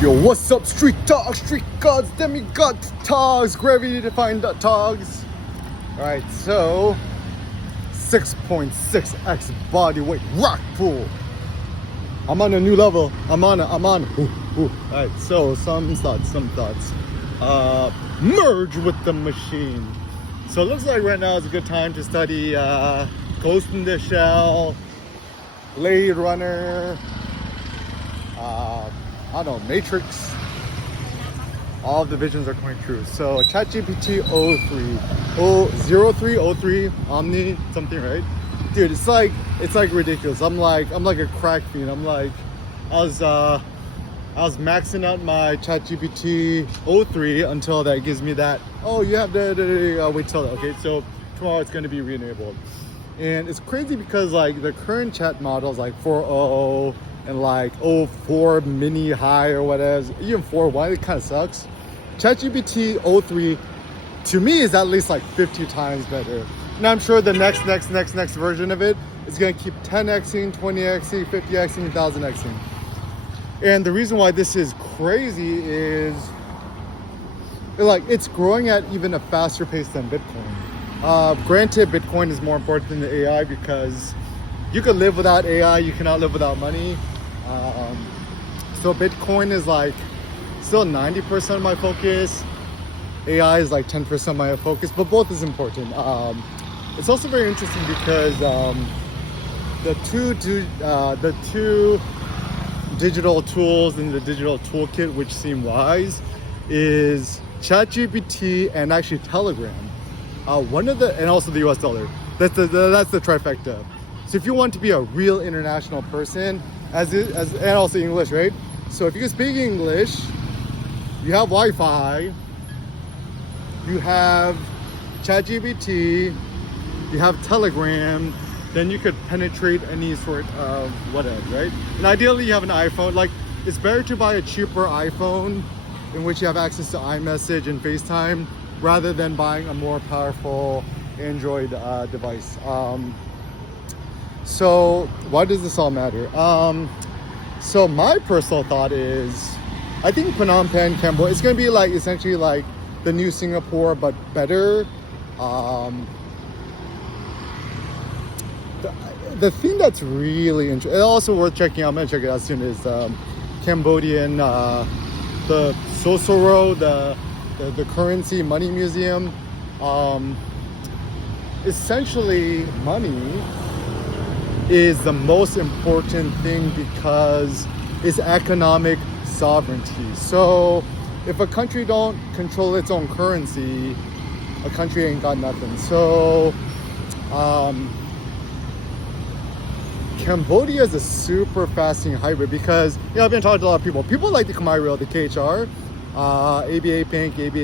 Yo, what's up, street dogs, street gods, demigods, togs, gravity defined togs. Alright, so 6.6x body weight rock pool. I'm on a new level. I'm on. Alright, so some thoughts. Merge with the machine. So it looks like right now is a good time to study Ghost in the Shell, Blade Runner, I don't know, Matrix. All of the visions are coming true. So ChatGPT 03 Omni something, right? Dude, it's like ridiculous. I'm like a crack fiend. I was maxing out my ChatGPT 03 until that gives me that. Oh, you have the wait till that. Okay, so tomorrow it's going to be re-enabled, and it's crazy because like the current chat models like 4.0 and like 04 mini high or whatever, even 4.1, it kind of sucks. ChatGPT 03 to me is at least like 50 times better. And I'm sure the next version of it is going to keep 10xing, 20xing, 50xing, 1000xing. And the reason why this is crazy is like it's growing at even a faster pace than Bitcoin. Granted, Bitcoin is more important than the AI because you could live without AI, you cannot live without money. So Bitcoin is like still 90% of my focus. AI is like 10% of my focus, but both is important. It's also very interesting because the two digital tools in the digital toolkit which seem wise is ChatGPT and actually Telegram. And also the US dollar. That's the trifecta. So if you want to be a real international person, and also English, right? So if you can speak English, you have Wi-Fi, you have ChatGPT, you have Telegram, then you could penetrate any sort of whatever, right? And ideally you have an iPhone. Like, it's better to buy a cheaper iPhone in which you have access to iMessage and FaceTime rather than buying a more powerful Android device. So why does this all matter? So my personal thought is, I think Phnom Penh, Cambodia, it's going to be like essentially like the new Singapore, but better. The thing that's really interesting, also worth checking out, I'm going to check it out soon, is Cambodian, the Sosoro, the currency money museum. Essentially, money is the most important thing because it's economic sovereignty. So if a country don't control its own currency, a country ain't got nothing. So Cambodia is a super fascinating hybrid because I've been talking to a lot of people. People like the Khmer Real, the KHR, ABA Bank, and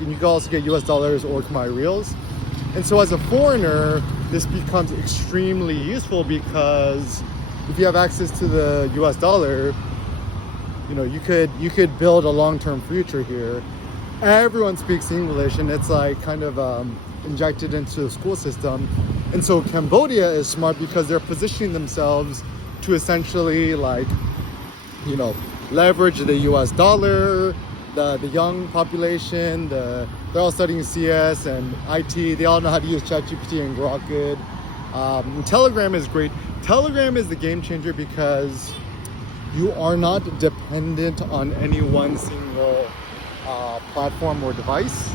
you can also get US dollars or Khmer Reals. And so as a foreigner, this becomes extremely useful because if you have access to the US dollar, you could build a long-term future here. Everyone speaks English and it's like kind of injected into the school system. And so Cambodia is smart because they're positioning themselves to essentially leverage the US dollar, the young population, they're all studying CS and IT. They all know how to use ChatGPT and Grok good. Telegram is great. Telegram is the game changer because you are not dependent on any one single platform or device.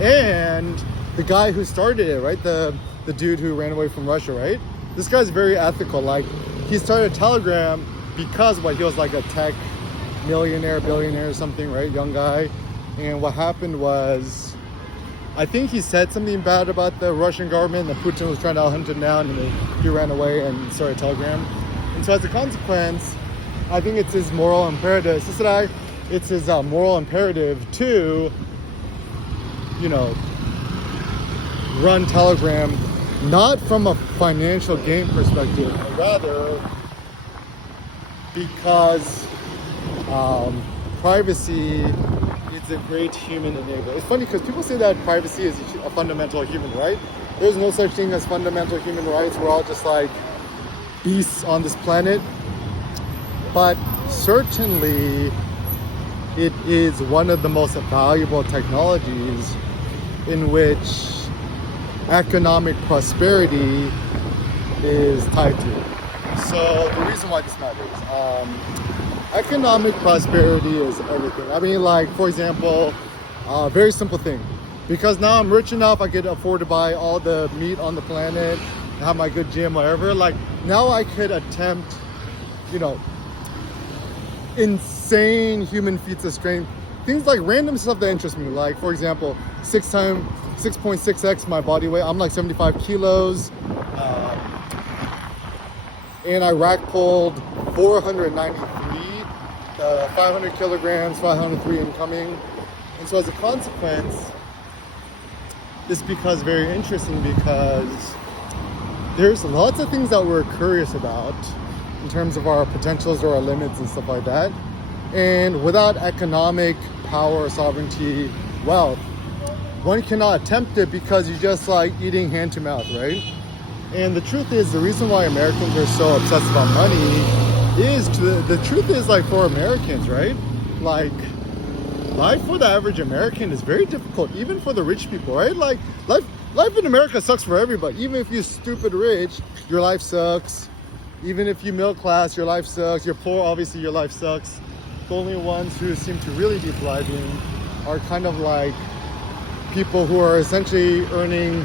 And the guy who started it, right? The dude who ran away from Russia, right? This guy's very ethical. Like, he started Telegram because he was like a tech billionaire or something, right? Young guy. And what happened was, I think he said something bad about the Russian government, and Putin was trying to hunt him down, and he ran away and started Telegram. And so as a consequence, I think it's his moral imperative. It's his moral imperative to, run Telegram, not from a financial gain perspective, but rather because privacy is a great human enabler. It's funny because people say that privacy is a fundamental human right. There's no such thing as fundamental human rights. We're all just like beasts on this planet. But certainly it is one of the most valuable technologies in which economic prosperity is tied to. So the reason why this matters, economic prosperity is everything. I mean, like, for example, very simple thing. Because now I'm rich enough, I could afford to buy all the meat on the planet, have my good gym, whatever. Like, now I could attempt, insane human feats of strength. Things like random stuff that interests me. Like, for example, 6.6x my body weight. I'm like 75 kilos. And I rack pulled 493, 500 kilograms, 503 incoming. And so as a consequence, this becomes very interesting because there's lots of things that we're curious about in terms of our potentials or our limits and stuff like that. And without economic power, sovereignty, wealth, one cannot attempt it because you're just like eating hand to mouth, right? And the truth is, the reason why Americans are so obsessed about money is the truth is, like, for Americans, right? Like, life for the average American is very difficult, even for the rich people, right? Like, life in America sucks for everybody. Even if you're stupid rich, your life sucks. Even if you're middle class, your life sucks. You're poor, obviously your life sucks. The only ones who seem to really be thriving are kind of like people who are essentially earning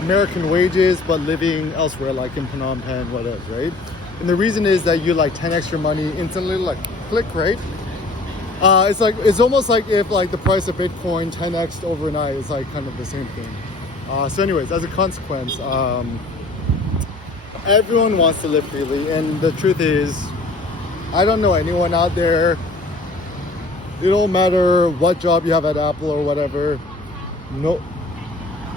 American wages but living elsewhere, like in Phnom Penh, whatever, right? And the reason is that you like 10x your money instantly, like click, right? It's almost like if like the price of Bitcoin 10x overnight is like kind of the same thing. So anyways, as a consequence, everyone wants to live freely, and the truth is, I don't know anyone out there. It don't matter what job you have at Apple or whatever. No,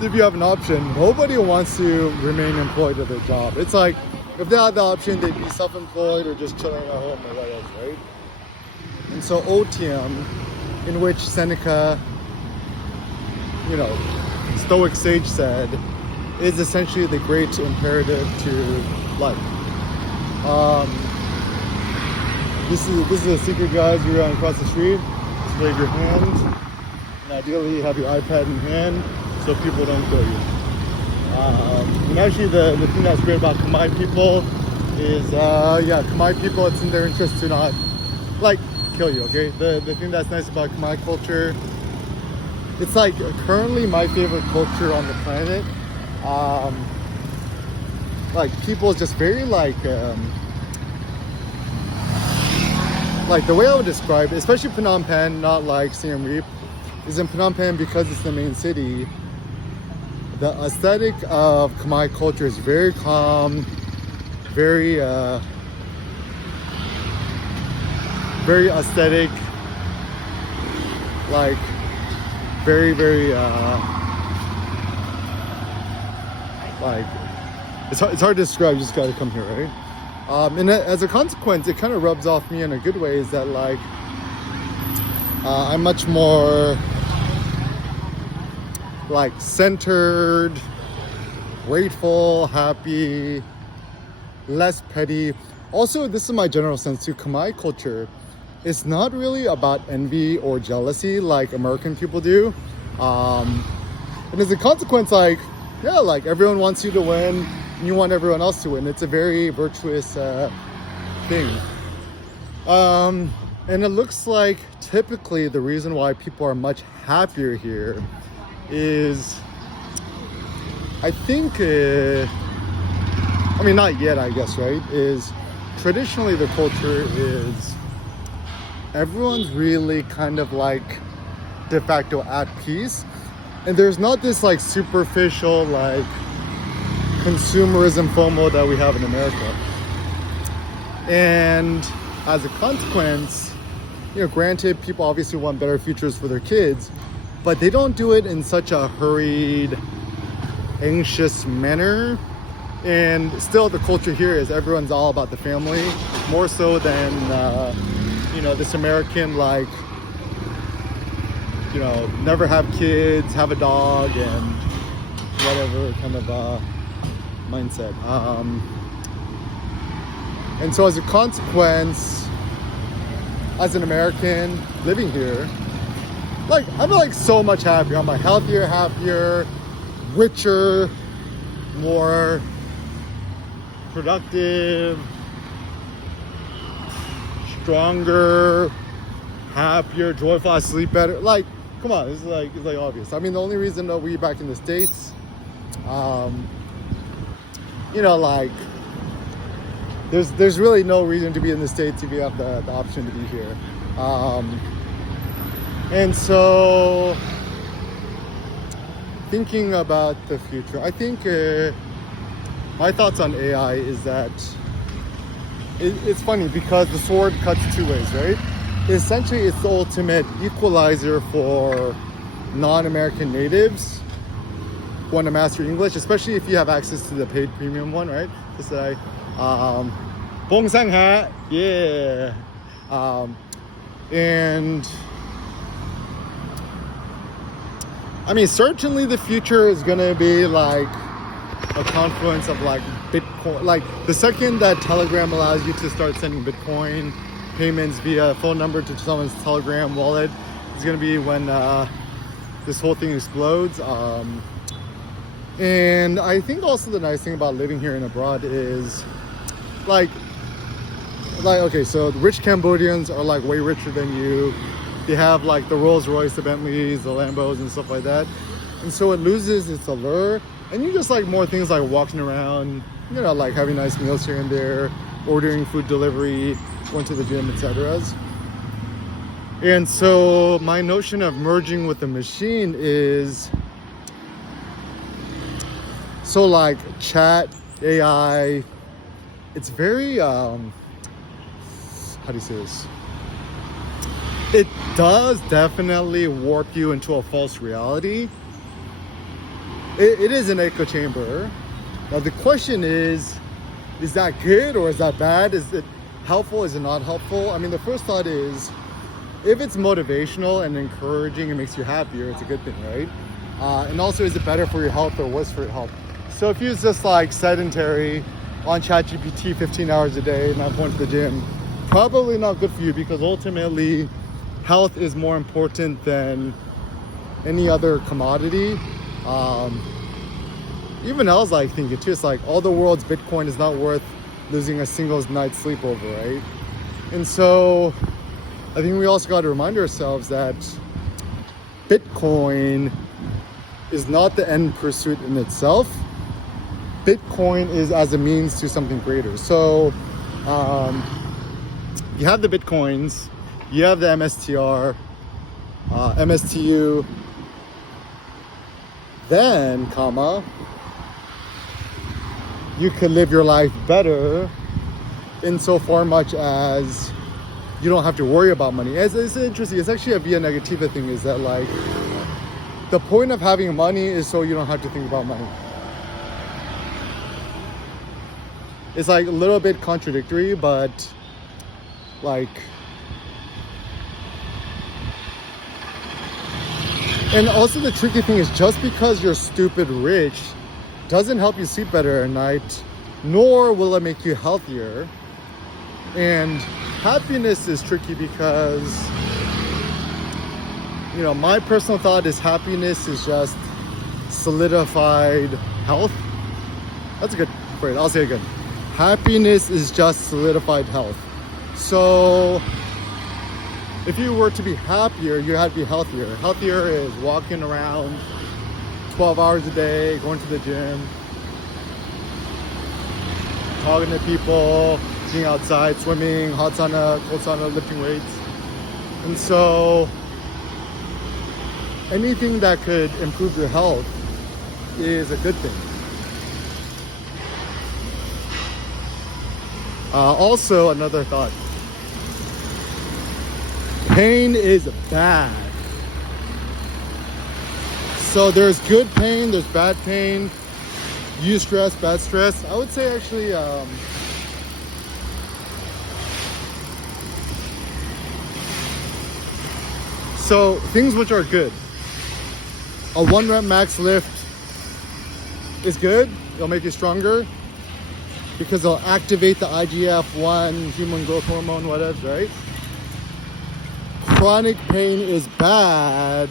if you have an option, nobody wants to remain employed at their job. It's like if they had the option, they'd be self-employed or just chilling at home or whatever, right? And so otium, in which Seneca, Stoic sage said, is essentially the great imperative to life. This is a secret, guys. You're going across the street. Just wave your hand, and ideally you have your iPad in hand so people don't kill you. And actually, the thing that's great about Khmer people is, Khmer people, it's in their interest to not kill you. Okay. The thing that's nice about Khmer culture, it's like currently my favorite culture on the planet. People just very the way I would describe it, especially Phnom Penh, not like Siem Reap, is in Phnom Penh because it's the main city. The aesthetic of Khmer culture is very calm, very aesthetic, very it's hard to describe. You just got to come here, right? And as a consequence, it kind of rubs off me in a good way. Is that I'm much more centered, grateful, happy, less petty. Also, this is my general sense too. Khmer culture, it's not really about envy or jealousy like American people do. And as a consequence, everyone wants you to win, and you want everyone else to win. It's a very virtuous thing. And it looks like typically the reason why people are much happier here is, I think, not yet, I guess, right? Is traditionally the culture is everyone's really kind of de facto at peace. And there's not this superficial consumerism FOMO that we have in America. And as a consequence, granted, people obviously want better futures for their kids, but they don't do it in such a hurried, anxious manner. And still the culture here is everyone's all about the family, more so than, this American, never have kids, have a dog, and whatever kind of mindset. And so as a consequence, as an American living here, like I'm like so much happier. I'm like healthier, happier, richer, more productive, stronger, happier, joyful. I sleep better. Like, come on, it's like obvious. I mean, the only reason that we back in the States, you know, like there's really no reason to be in the States if you have the option to be here. And so thinking about the future, I think my thoughts on AI is that it's funny because the sword cuts two ways, right? Essentially, it's the ultimate equalizer for non-American natives who want to master English, especially if you have access to the paid premium one, right? Just like, Bong Sang Ha, yeah. And I mean, certainly the future is gonna be like a confluence of like Bitcoin. Like the second that Telegram allows you to start sending Bitcoin payments via phone number to someone's Telegram wallet, is gonna be when this whole thing explodes. And I think also the nice thing about living here and abroad is like okay, so the rich Cambodians are like way richer than you. They have like the Rolls Royce, the Bentleys, the Lambos and stuff like that. And so it loses its allure. And you just like more things like walking around, you know, like having nice meals here and there, ordering food delivery, going to the gym, etc. And so my notion of merging with the machine is, so like chat, AI, it's very, how do you say this? It does definitely warp you into a false reality. It is an echo chamber. Now the question is that good or is that bad? Is it helpful? Is it not helpful? I mean, the first thought is, if it's motivational and encouraging and makes you happier, it's a good thing, right? And also, is it better for your health or worse for your health? So if you're just like sedentary on ChatGPT 15 hours a day, not going to the gym, probably not good for you, because ultimately health is more important than any other commodity. Even I was like thinking too, it's like all the world's Bitcoin is not worth losing a single night's sleep over, right? And so I think we also got to remind ourselves that Bitcoin is not the end pursuit in itself. Bitcoin is as a means to something greater. So you have the Bitcoins, you have the MSTR, MSTU, then, you could live your life better insofar much as you don't have to worry about money. It's interesting. It's actually a via negativa thing, is that like the point of having money is so you don't have to think about money. It's like a little bit contradictory, but like, and also the tricky thing is, just because you're stupid rich doesn't help you sleep better at night, nor will it make you healthier. And happiness is tricky because, you know, my personal thought is happiness is just solidified health. That's a good phrase. I'll say it again. Happiness is just solidified health. So if you were to be happier, you had to be healthier. Healthier is walking around 12 hours a day, going to the gym, talking to people, being outside, swimming, hot sauna, cold sauna, lifting weights. And so anything that could improve your health is a good thing. Also, another thought. Pain is bad. So there's good pain, there's bad pain, eustress, bad stress. I would say actually, so things which are good. A 1 rep max lift is good. It'll make you stronger because it'll activate the IGF-1, human growth hormone, whatever, right? chronic pain is bad,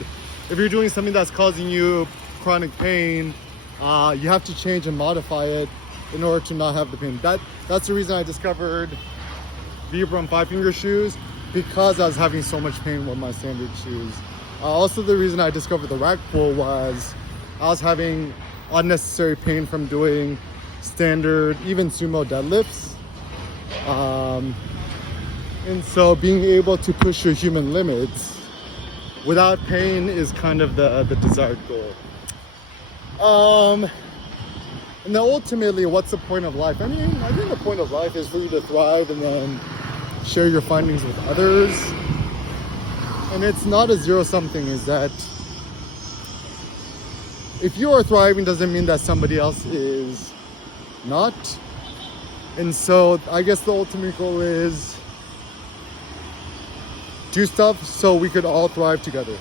if you're doing something that's causing you chronic pain, you have to change and modify it in order to not have the pain. That's the reason I discovered Vibram 5-finger shoes, because I was having so much pain with my standard shoes. Also, the reason I discovered the rack pull was I was having unnecessary pain from doing standard, even sumo deadlifts. And so being able to push your human limits without pain is kind of the desired goal. And then ultimately, what's the point of life? I mean, I think the point of life is for you to thrive and then share your findings with others. And it's not a zero-sum thing, is that if you are thriving doesn't mean that somebody else is not. And so I guess the ultimate goal is do stuff so we could all thrive together.